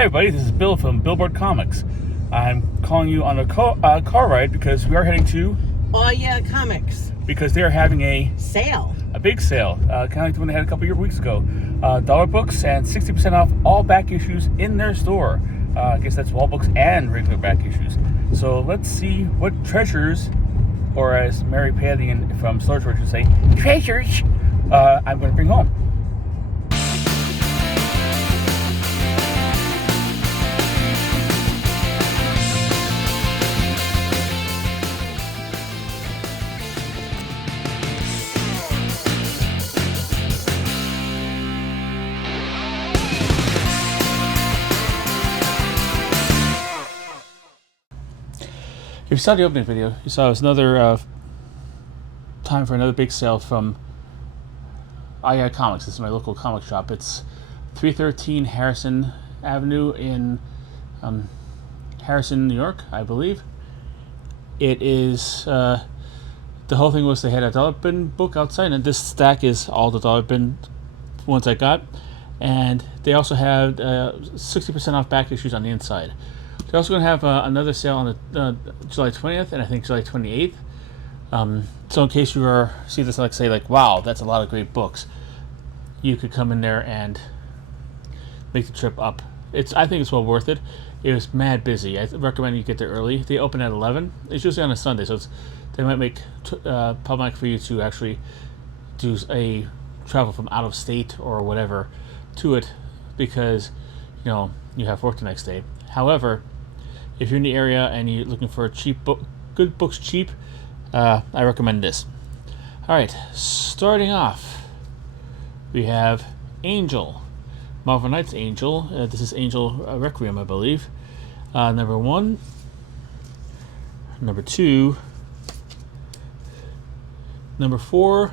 Hi everybody, this is Bill from Billboard Comics. I'm calling you on a car ride because we are heading to... Oh yeah, Comics. Because they're having a big sale, kind of like the one they had a couple weeks ago. Dollar books and 60% off all back issues in their store. I guess that's wall books and regular back issues. So let's see what treasures, or as Mary Patty from Storage Wars would say, treasures, I'm going to bring home. If you saw the opening video, you saw it was another time for another big sale from Comics. This is my local comic shop. It's 313 Harrison Avenue in Harrison, New York, I believe. It is, the whole thing was they had a dollar bin book outside, and this stack is all the dollar bin ones I got. And they also had 60% off back issues on the inside. They're also going to have another sale on the July 20th and I think July 28th. So in case you see this, say, wow, that's a lot of great books, you could come in there and make the trip up. I think it's well worth it. It was mad busy. I recommend you get there early. They open at 11. It's usually on a Sunday, so they might make problematic for you to actually do a travel from out of state or whatever to it because you have work the next day. However, if you're in the area and you're looking for a good books cheap, I recommend this. Alright, starting off, we have Angel. Marvel Knights Angel. This is Angel Requiem, I believe. Number 1, number 2, number 4,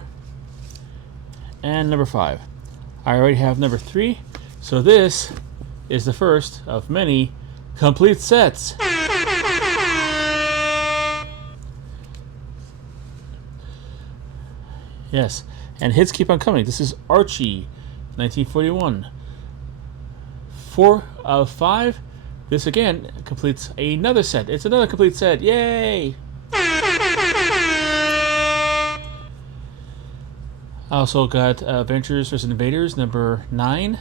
and number 5. I already have number 3, so this is the first of many complete sets. Yes, and hits keep on coming. This is Archie, 1941. 4 of 5. This again completes another set. It's another complete set. Yay! I also got Avengers vs. Invaders, number 9.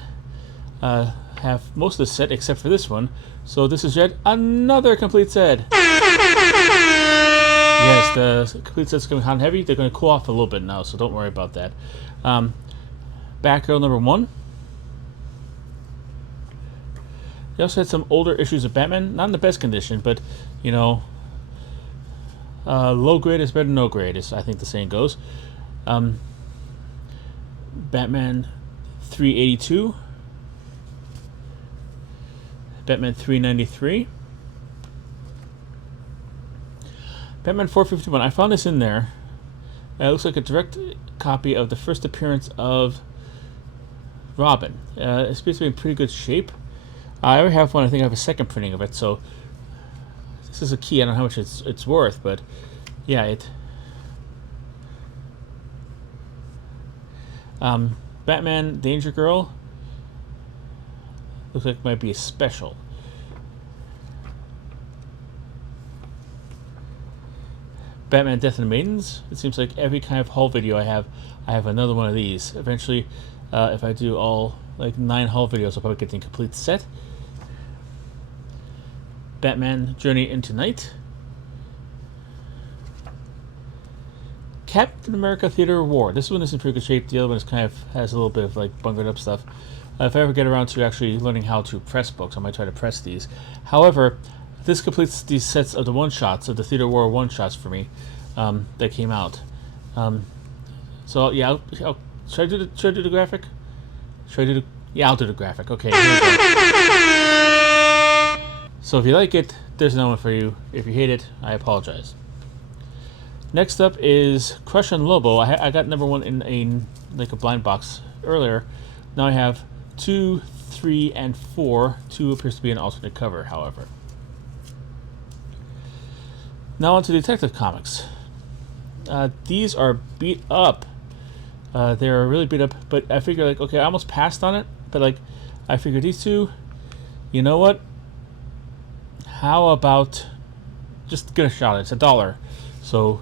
Have most of the set except for this one, so this is yet another complete set. Yes, the complete set's coming hot and heavy. They're going to cool off a little bit now, so don't worry about that. Batgirl number 1. They also had some older issues of Batman, not in the best condition, but low grade is better than no grade, I think the saying goes. Batman 382. Batman 393. Batman 451. I found this in there. It looks like a direct copy of the first appearance of Robin. It's supposed to be in pretty good shape. I already have one. I think I have a second printing of it. So this is a key. I don't know how much it's worth, but yeah, Batman Danger Girl. Looks like it might be a special. Batman Death and the Maidens. It seems like every kind of haul video I have another one of these. Eventually, if I do all 9 haul videos, I'll probably get the complete set. Batman Journey into Night. Captain America Theater of War. This one is in pretty good shape. The other one has a little bit of bungered up stuff. If I ever get around to actually learning how to press books, I might try to press these. However, this completes these sets of the one-shots, of the Theater of War one-shots for me that came out. So yeah, should I do the graphic? Yeah, I'll do the graphic. Okay. So if you like it, there's another one for you. If you hate it, I apologize. Next up is Crush on Lobo. I got number 1 in a blind box earlier. Now I have 2, 3, and 4. 2 appears to be an alternate cover, however. Now on to Detective Comics. These are beat up. They're really beat up, but I figure okay, I almost passed on it, but I figured these two, you know what? How about just get a shot? It's $1. So,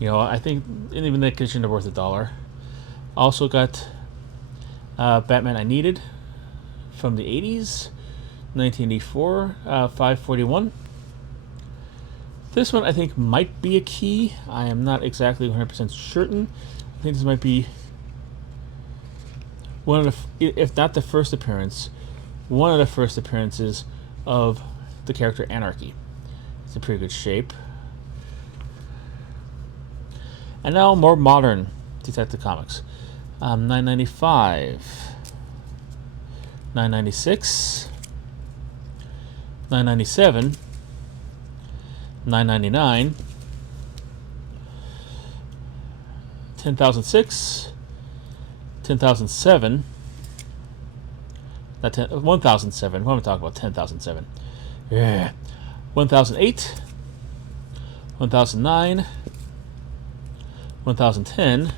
I think even the condition are worth $1. Also got Batman I Needed from the 80s, 1984, 541. This one I think might be a key. I am not exactly 100% certain. I think this might be one of the, if not the first appearance, one of the first appearances of the character Anarchy. It's in pretty good shape. And now more modern Detective Comics. 995, 996, 997, 999, 10,006, 10,007, 1,007. What am I talking about? 10,007. Yeah. 1,008, 1,009, 1,010,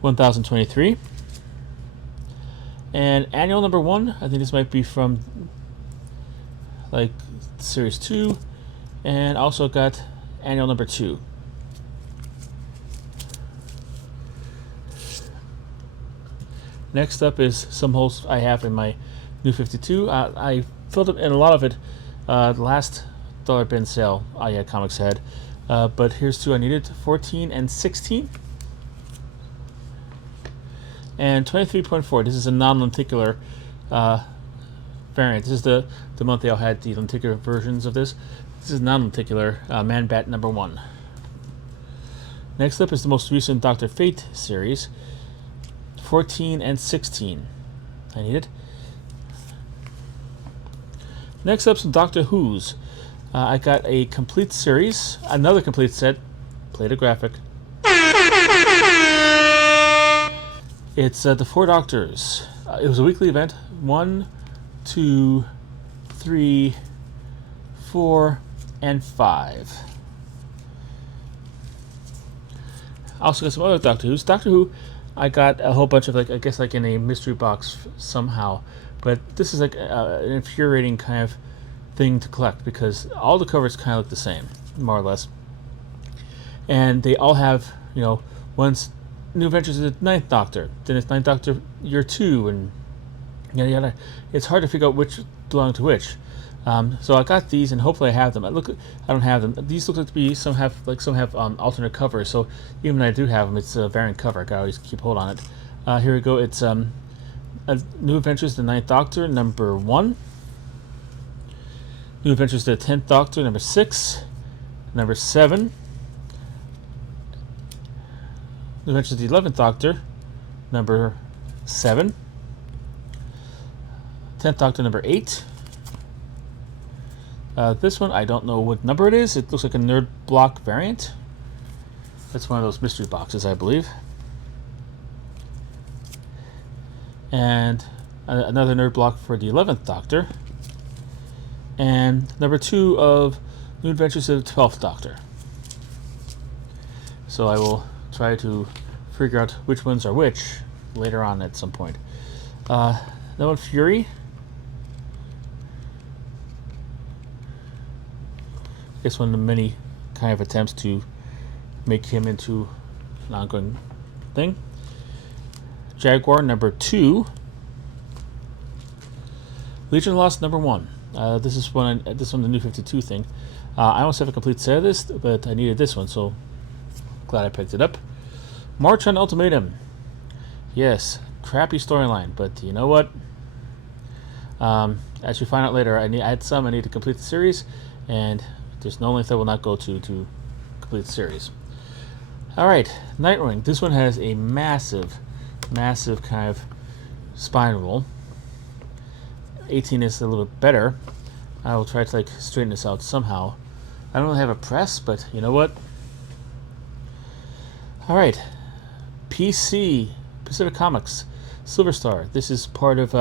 1,023, and annual number 1. I think this might be from like series 2, and also got annual number 2. Next up is some holes I have in my New 52. I filled up in a lot of it last dollar bin sale Comics had, but here's 2 I needed: 14 and 16. And 23.4. This is a non-lenticular variant. This is the month they all had the lenticular versions of this. This is non-lenticular Man-Bat number 1. Next up is the most recent Dr. Fate series. 14 and 16. I need it. Next up, some Doctor Who's. I got a complete series, another complete set. Played a graphic. It's the 4 Doctors. It was a weekly event. 1, 2, 3, 4, and 5. I also got some other Doctor Who's. Doctor Who, I got a whole bunch of, I guess in a mystery box somehow. But this is like an infuriating kind of thing to collect because all the covers kind of look the same, more or less. And they all have, one's New Adventures of the Ninth Doctor, then it's Ninth Doctor Year 2, and yada yada. It's hard to figure out which belong to which. So I got these, and hopefully I have them. I don't have them. These look like to be some have alternate covers. So even when I do have them, it's a variant cover. I gotta always keep hold on it. Here we go. It's New Adventures of the Ninth Doctor number 1. New Adventures of the 10th Doctor number 6, number 7. New Adventures of the 11th Doctor number 7. 10th Doctor number 8. This one, I don't know what number it is. It looks like a Nerd Block variant. That's one of those mystery boxes, I believe. And another Nerd Block for the 11th Doctor. And number 2 of New Adventures of the 12th Doctor. So I will try to figure out which ones are which later on at some point. That one, Fury. I guess one of the many kind of attempts to make him into an ongoing thing. Jaguar number 2. Legion Lost number 1. This is one the New 52 thing. I almost have a complete set of this, but I needed this one, so glad I picked it up. March on Ultimatum. Yes, crappy storyline, but you know what? As you find out later, I had some. I need to complete the series, and there's no length I will not go to complete the series. All right, Nightwing. This one has a massive kind of spine roll. 18 is a little bit better. I will try to straighten this out somehow. I don't really have a press, but you know what? All right, PC, Pacific Comics, Silver Star. This is part of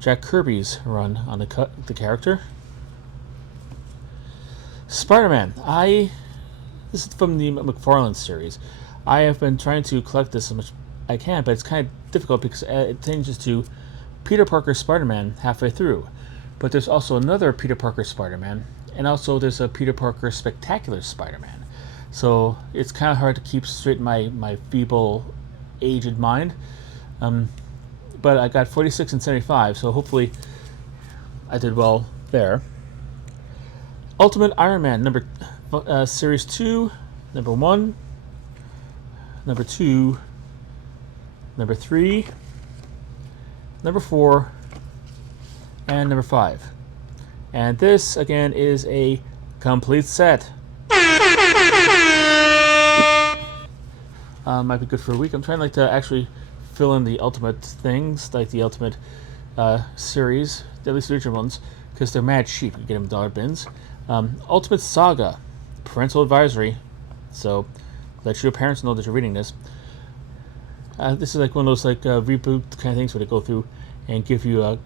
Jack Kirby's run on the character. Spider-Man. This is from the McFarlane series. I have been trying to collect this as much as I can, but it's kind of difficult because it changes to Peter Parker Spider-Man halfway through, but there's also another Peter Parker Spider-Man, and also there's a Peter Parker Spectacular Spider-Man. So it's kind of hard to keep straight my feeble, aged mind. But I got 46 and 75, so hopefully I did well there. Ultimate Iron Man Series 2, number 1, number 2, number 3, number 4, and number 5. And this, again, is a complete set. Might be good for a week. I'm trying to actually fill in the ultimate things, like the ultimate series, at least the original ones, because they're mad cheap. You get them in dollar bins. Ultimate Saga, parental advisory, so let your parents know that you're reading this. This is like one of those reboot kind of things where they go through and give you a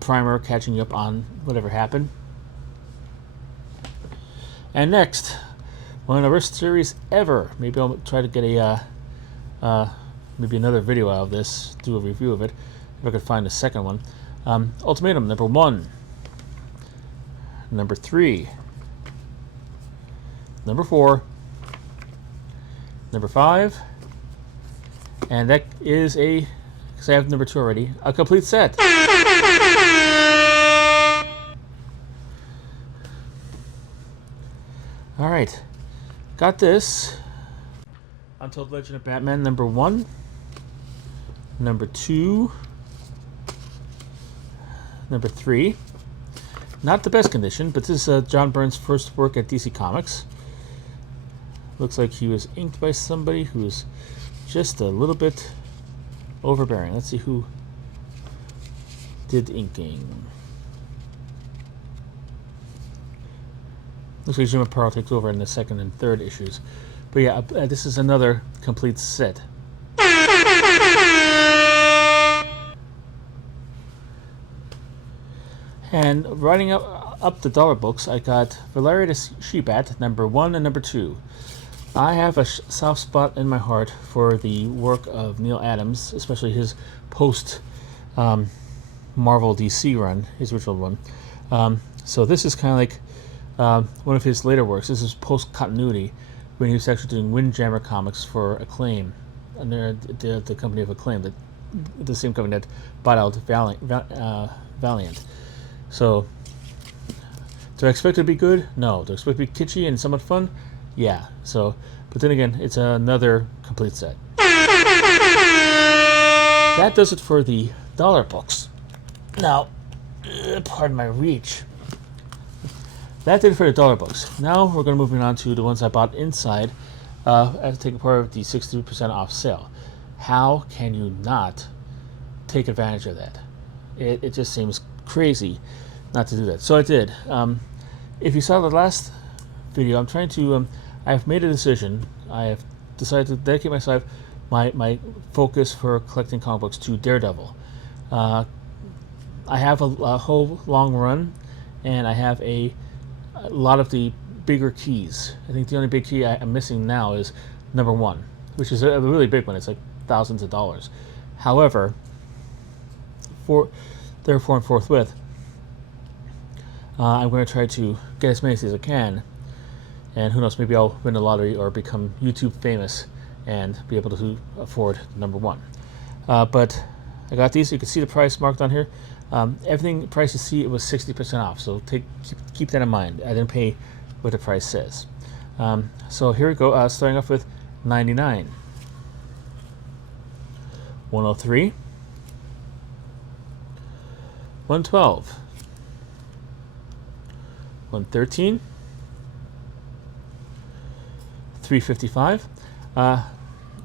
primer, catching you up on whatever happened. And next, one of the worst series ever. Maybe I'll try to get maybe another video out of this, do a review of it, if I could find a second one. Ultimatum, number 1, number 3, number 4, number 5, and that is because I have number 2 already, a complete set. Alright, got this. Untold Legend of Batman, number 1, number 2, number 3. Not the best condition, but this is John Byrne's first work at DC Comics. Looks like he was inked by somebody who was just a little bit overbearing. Let's see who did inking. Looks like Jim Aparo takes over in the 2nd and 3rd issues. But yeah, this is another complete set. And writing up the dollar books, I got Valeria the She-Bat, number 1 and number 2. I have a soft spot in my heart for the work of Neil Adams, especially his post Marvel DC run, his original run. So this is kind of like one of his later works. This is post continuity, when he was actually doing Windjammer comics for Acclaim, and the company of Acclaim, the same company that bought out Valiant. So, do I expect it to be good? No. Do I expect it to be kitschy and somewhat fun? Yeah. So, but then again, it's another complete set. That does it for the dollar books. Now, pardon my reach. That did it for the dollar books. Now we're going to move on to the ones I bought inside as taking part of the 60% off sale. How can you not take advantage of that? It just seems crazy not to do that. So I did. If you saw the last video, I'm trying to. I've made a decision. I have decided to dedicate my focus for collecting comic books to Daredevil. I have a whole long run, and I have a lot of the bigger keys. I think the only big key I'm missing now is number 1, which is a really big one. It's like thousands of dollars. However, therefore and forthwith, I'm going to try to get as many as I can, and who knows, maybe I'll win the lottery or become YouTube famous and be able to afford number 1. But I got these. You can see the price marked on here. Everything price you see, it was 60% off, so keep that in mind. I didn't pay what the price says. So here we go, starting off with 99, 103, 112, 113, 355.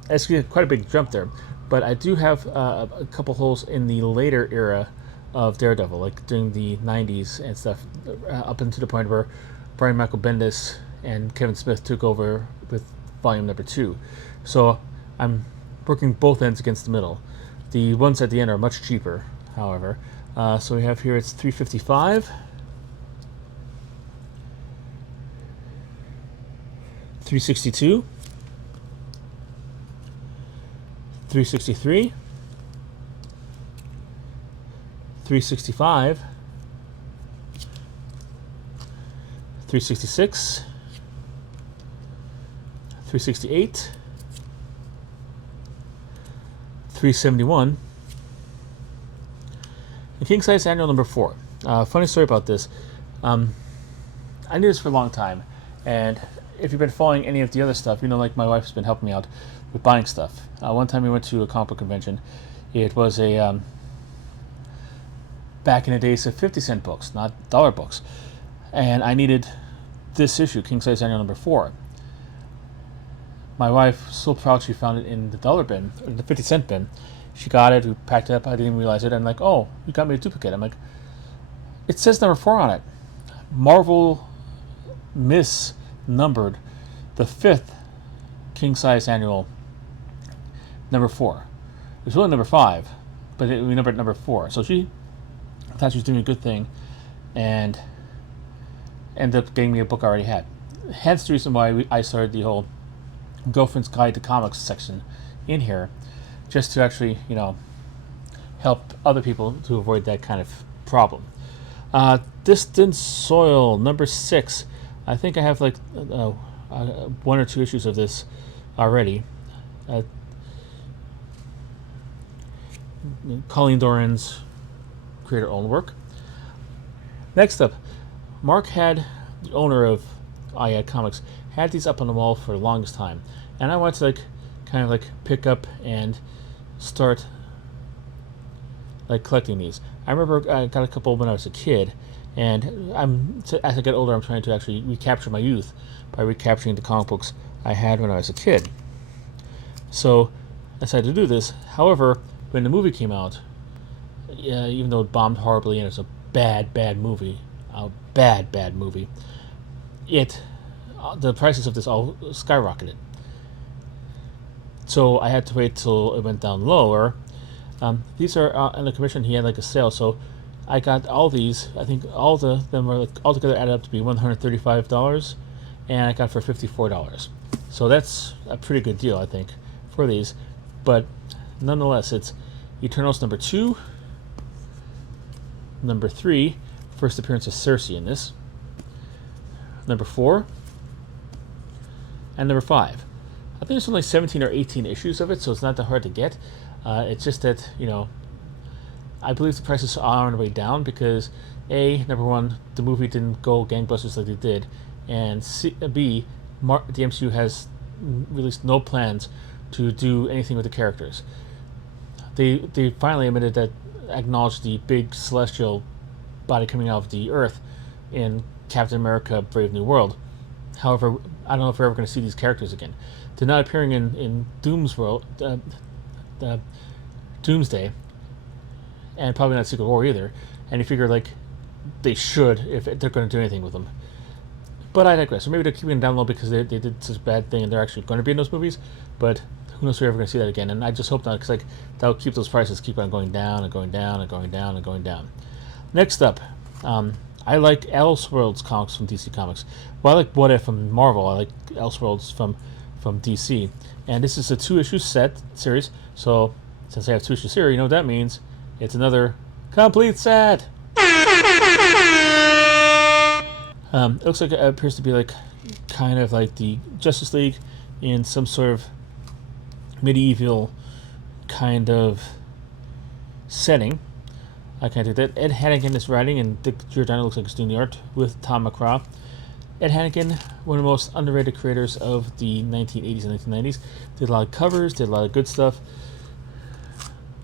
That's quite a big jump there, but I do have a couple holes in the later era of Daredevil, like during the 90s and stuff, up until the point where Brian Michael Bendis and Kevin Smith took over with volume number 2. So I'm working both ends against the middle. The ones at the end are much cheaper, however. So we have here, it's 355, 362, 363, 365, 366, 368, 371, and King Size Annual number 4. Funny story about this. I knew this for a long time, and if you've been following any of the other stuff, you know, like my wife's been helping me out with buying stuff. One time we went to a comic book convention. It was a back in the days of 50-cent books, not dollar books, and I needed this issue, King Size Annual number 4. My wife, so proud she found it in the dollar bin, or the 50-cent bin. She got it, we packed it up, I didn't even realize it. I'm like, oh, you got me a duplicate. I'm like, it says number 4 on it. Marvel misnumbered the 5th King Size Annual number 4. It was really number 5, but we numbered number 4. So she thought she was doing a good thing and ended up getting me a book I already had. Hence the reason why I started the whole Girlfriend's Guide to Comics section in here, just to actually, you know, help other people to avoid that kind of problem. Distant Soil number 6. I think I have like 1 or 2 issues of this already. Colleen Doran's creator-owned work. Next up, Mark had, the owner of IAD Comics, had these up on the wall for the longest time, and I wanted to like kind of like pick up and start like collecting these. I remember I got a couple when I was a kid, and as I get older, I'm trying to actually recapture my youth by recapturing the comic books I had when I was a kid. So I decided to do this. However, when the movie came out, even though it bombed horribly and it's a bad movie, the prices of this all skyrocketed. So I had to wait till it went down lower. These are in the commission. He had like a sale, so I got all these. I think all of them were like, all together added up to be $135, and I got for $54. So that's a pretty good deal, I think, for these. But nonetheless, it's Eternals number 2, number 3, first appearance of Cersei in this, number 4, and number 5. I think there's only 17 or 18 issues of it, so it's not that hard to get. It's just that, you know, I believe the prices are on the way down because A, number 1, the movie didn't go gangbusters like they did, and B, the MCU has released no plans to do anything with the characters. They finally acknowledged the big celestial body coming out of the Earth in Captain America: Brave New World. However, I don't know if we're ever going to see these characters again. They're not appearing in Doomsday, and probably not Secret War either. And you figure like they should if they're going to do anything with them. But I digress. Or maybe they're keeping them down low because they did such a bad thing and they're actually going to be in those movies. But who knows if we're ever going to see that again. And I just hope not, because like that will keep those prices keep on going down and going down and going down and going down. Next up, I like Elseworlds comics from DC Comics. Well, I like What If from Marvel. I like Elseworlds from DC. And this is a 2-issue series. So since I have 2-issue series, you know what that means. It's another complete set. It looks like it appears to be like kind of like the Justice League in some sort of medieval kind of setting. I can't do that. Ed Hannigan is writing, and Dick Giordano looks like he's doing the art with Tom McCraw. Ed Hannigan, one of the most underrated creators of the 1980s and 1990s, did a lot of covers, did a lot of good stuff.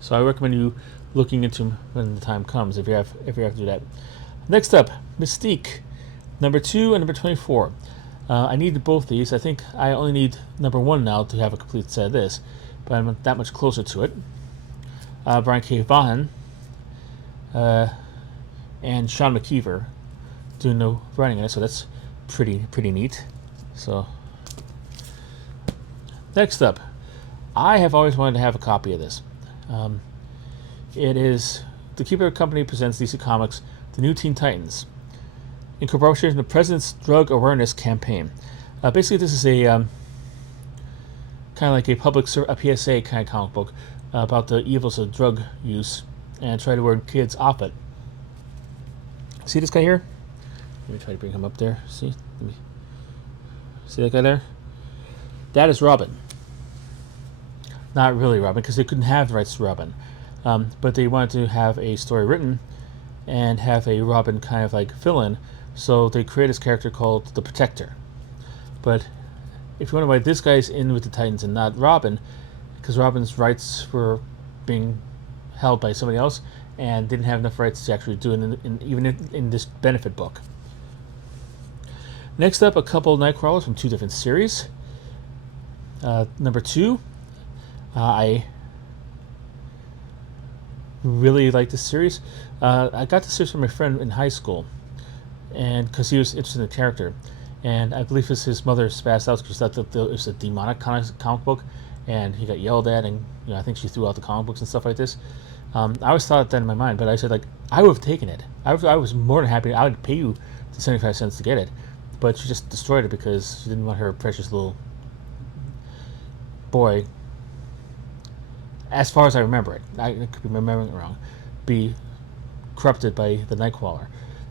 So I recommend you looking into him when the time comes, if you have to do that. Next up, Mystique, number 2 and number 24. I need both these. I think I only need number 1 now to have a complete set of this, but I'm not that much closer to it. Brian K. Vaughan and Sean McKeever doing the writing in it, so that's pretty neat. So next up, I have always wanted to have a copy of this. It is the Keeper Company presents DC Comics, The New Teen Titans, in cooperation with the President's Drug Awareness Campaign. Basically, this is a kind of like a PSA kind of comic book about the evils of drug use and try to warn kids off it. See this guy here? Let me try to bring him up there. See? See that guy there? That is Robin. Not really Robin, because they couldn't have the rights to Robin. But they wanted to have a story written and have a Robin kind of like fill-in, so they created this character called the Protector. But if you wonder why this guy's in with the Titans and not Robin, because Robin's rights were being held by somebody else and didn't have enough rights to actually do it even in this benefit book. Next up, a couple of Nightcrawlers from two different series. Number 2, I really like this series. I got this series from my friend in high school, and because he was interested in the character, and I believe his mother spazzed out because she thought that it was a demonic comic book, and he got yelled at, and I think she threw out the comic books and stuff like this. I always thought that in my mind, but I said, like, I would have taken it. I was more than happy. I would pay you the 75 cents to get it, but she just destroyed it because she didn't want her precious little boy, as far as I remember it, I could be remembering it wrong, be corrupted by the Nightcrawler.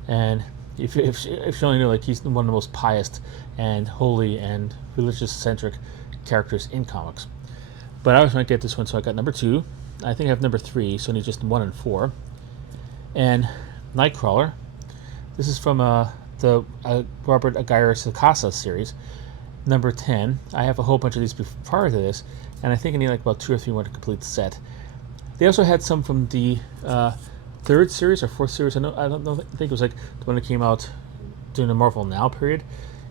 And if she only knew, like, he's one of the most pious and holy and religious-centric characters in comics. But I was going to get this one, so I got number 2. I think I have number 3, so I need just 1 and 4. And Nightcrawler. This is from the Robert Aguirre Sacasa series, number 10. I have a whole bunch of these prior to this, and I think I need like about 2 or 3 more to complete the set. They also had some from the 3rd series or 4th series. I don't know. I think it was like the one that came out during the Marvel Now period,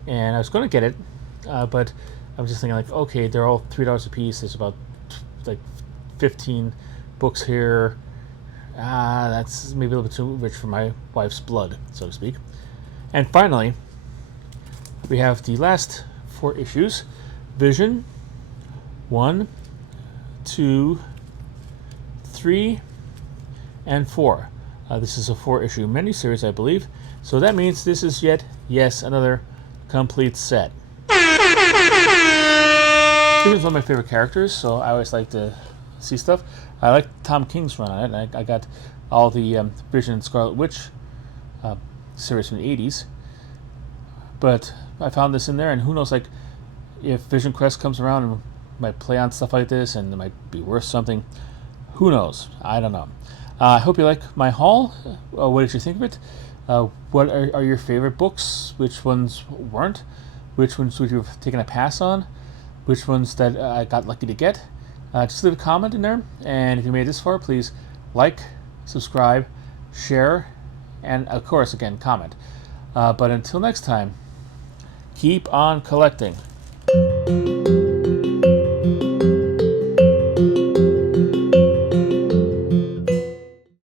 and I was going to get it, but I was just thinking, like, okay, they're all $3 a piece. There's about like 15 books here. That's maybe a little bit too rich for my wife's blood, so to speak. And finally, we have the last 4 issues. Vision, 1, 2, 3, and 4. This is a 4-issue miniseries, I believe. So that means this is yes, another complete set. Steven's one of my favorite characters, so I always like to see stuff. I like Tom King's run on it. I got all the Vision and Scarlet Witch series from the 80s. But I found this in there, and who knows, like, if Vision Quest comes around and might play on stuff like this, and it might be worth something. Who knows? I don't know. I hope you like my haul. What did you think of it? What are your favorite books? Which ones weren't? Which ones would you have taken a pass on? Which ones that I got lucky to get? Just leave a comment in there. And if you made it this far, please like, subscribe, share, and of course, again, comment. But until next time, keep on collecting.